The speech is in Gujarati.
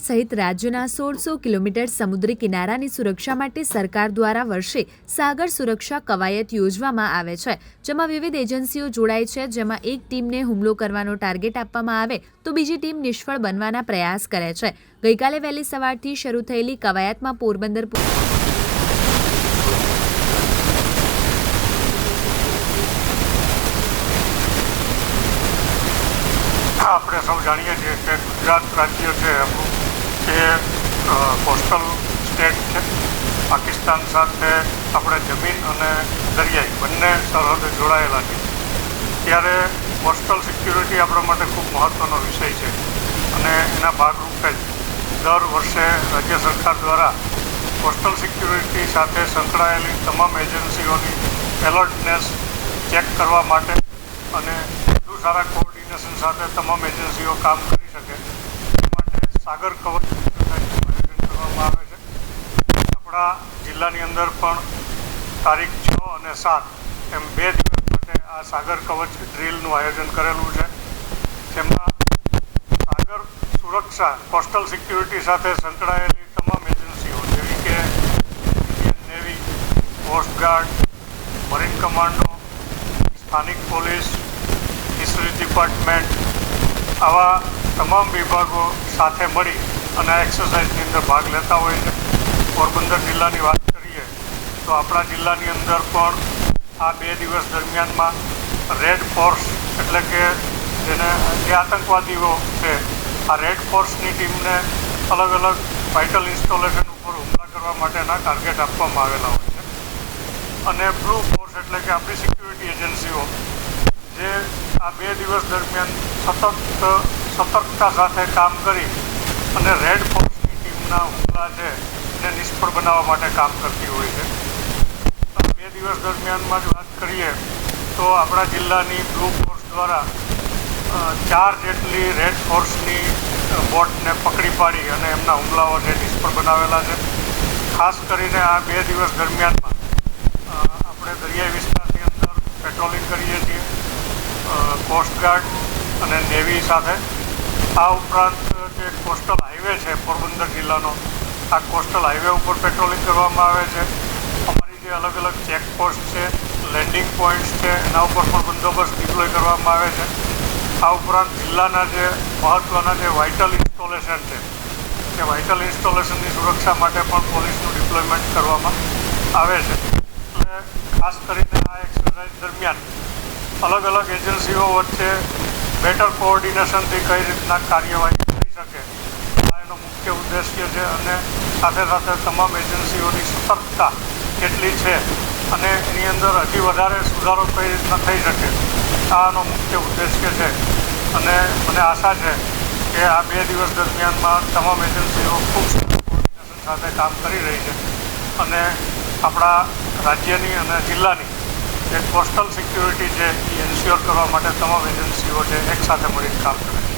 સહિત રાજ્યના 1600 કિલોમીટર સમુદ્રી કિનારાની સુરક્ષા માટે સરકાર દ્વારા વર્ષે સાગર સુરક્ષા કવાયત યોજવામાં આવે છે, જેમાં વિવિધ એજન્સીઓ જોડાય છે, જેમાં એક ટીમને હુમલો કરવાનો ટાર્ગેટ આપવામાં આવે તો બીજી ટીમ નિષ્ફળ બનવાના પ્રયાસ કરે છે। ગઈકાલે વહેલી સવારથી શરૂ થયેલી કવાયતમાં પોરબંદર આપણે સૌ જાણીએ છીએ કે ગુજરાત રાજ્ય છે આપણું એ કોસ્ટલ સ્ટેટ છે। પાકિસ્તાન સાથે આપણે જમીન અને દરિયાઈ બંને સરહદ જોડાયેલા છે, ત્યારે કોસ્ટલ સિક્યુરિટી આપણા માટે ખૂબ મહત્ત્વનો વિષય છે અને એના ભાગરૂપે દર વર્ષે રાજ્ય સરકાર દ્વારા કોસ્ટલ સિક્યુરિટી સાથે સંકળાયેલી તમામ એજન્સીઓની એલર્ટનેસ ચેક કરવા માટે અને વધુ સારા કોઓર્ડિનેશન સાથે તમામ એજન્સીઓ કામ કરી શકે એ માટે સાગર કવચ આયોજન કરવામાં આવે છે। આપણા જિલ્લાની અંદર પણ તારીખ 6 અને 7 એમ 2 દિવસ માટે આ સાગર કવચ ડ્રીલનું આયોજન કરેલું છે, જેમાં સાગર સુરક્ષા કોસ્ટલ સિક્યુરિટી સાથે સંકળાયેલી તમામ એજન્સીઓ જેવી કે Indian navy, coastguard, marine commando, સ્થાનિક પોલીસ, ફિશરીઝ ડિપાર્ટમેન્ટ, આવા તમામ વિભાગો સાથે મળી અને આ એક્સરસાઇઝની અંદર ભાગ લેતા હોય છે। પોરબંદર જિલ્લાની વાત કરીએ તો આપણા જિલ્લાની અંદર પણ આ 2 દિવસ દરમિયાનમાં રેડ ફોર્સ એટલે કે જેને જે આતંકવાદીઓ છે આ રેડ ફોર્સની ટીમને અલગ અલગ વાઇટલ ઇન્સ્ટોલેશન ઉપર હુમલા કરવા માટેના ટાર્ગેટ આપવામાં આવેલા હોય છે અને બ્લુ ફોર્સ એટલે કે આપણી સિક્યુરિટી એજન્સીઓ જે આ 2 દિવસ દરમિયાન સતત સતર્કતા સાથે કામ કરી અને રેડ ફોર્સની ટીમના હુમલા છે એને નિષ્ફળ બનાવવા માટે કામ કરતી હોય છે। 2 દિવસ દરમિયાનમાં જ વાત કરીએ તો આપણા જિલ્લાની બ્લુ ફોર્સ દ્વારા 4 જેટલી રેડ ફોર્સની બોટને પકડી પાડી અને એમના હુમલાઓ છે નિષ્ફળ બનાવેલા છે। ખાસ કરીને આ 2 દિવસ દરમિયાનમાં આપણે દરિયાઈ વિસ્તારની અંદર પેટ્રોલિંગ કરીએ છીએ કોસ્ટગાર્ડ અને નેવી સાથે। આ ઉપરાંત જે કોસ્ટલ હાઈવે છે પોરબંદર જિલ્લાનો, આ કોસ્ટલ હાઈવે ઉપર પેટ્રોલિંગ કરવામાં આવે છે। અમારી જે અલગ અલગ ચેકપોસ્ટ છે, લેન્ડિંગ પોઈન્ટ્સ છે, એના ઉપર પણ બંદોબસ્ત ડિપ્લોય કરવામાં આવે છે। આ ઉપરાંત જિલ્લાના જે મહત્ત્વના જે વાઇટલ ઇન્સ્ટોલેશન છે તે વાઇટલ ઇન્સ્ટોલેશનની સુરક્ષા માટે પણ પોલીસનું ડિપ્લોયમેન્ટ કરવામાં આવે છે। એટલે ખાસ કરીને આ એક્સરસાઇઝ દરમિયાન અલગ અલગ એજન્સીઓ વચ્ચે બેટર કોઓર્ડિનેશનથી કઈ રીતના કાર્યવાહી થઈ શકે આ એનો મુખ્ય ઉદ્દેશ્ય છે અને સાથે સાથે તમામ એજન્સીઓની સતર્કતા કેટલી છે અને એની અંદર હજી વધારે સુધારો કઈ રીતના થઈ શકે આનો મુખ્ય ઉદ્દેશ્ય છે અને મને આશા છે કે આ 2 દિવસ દરમિયાનમાં તમામ એજન્સીઓ ખૂબ કોઓર્ડિનેશન સાથે કામ કરી રહી છે અને આપણા રાજ્યની અને જિલ્લાની જે કોસ્ટલ સિક્યુરિટી છે એ એન્શ્યોર કરવા માટે તમામ એજન્સીઓ છે એક સાથે મળીને કામ કરે છે।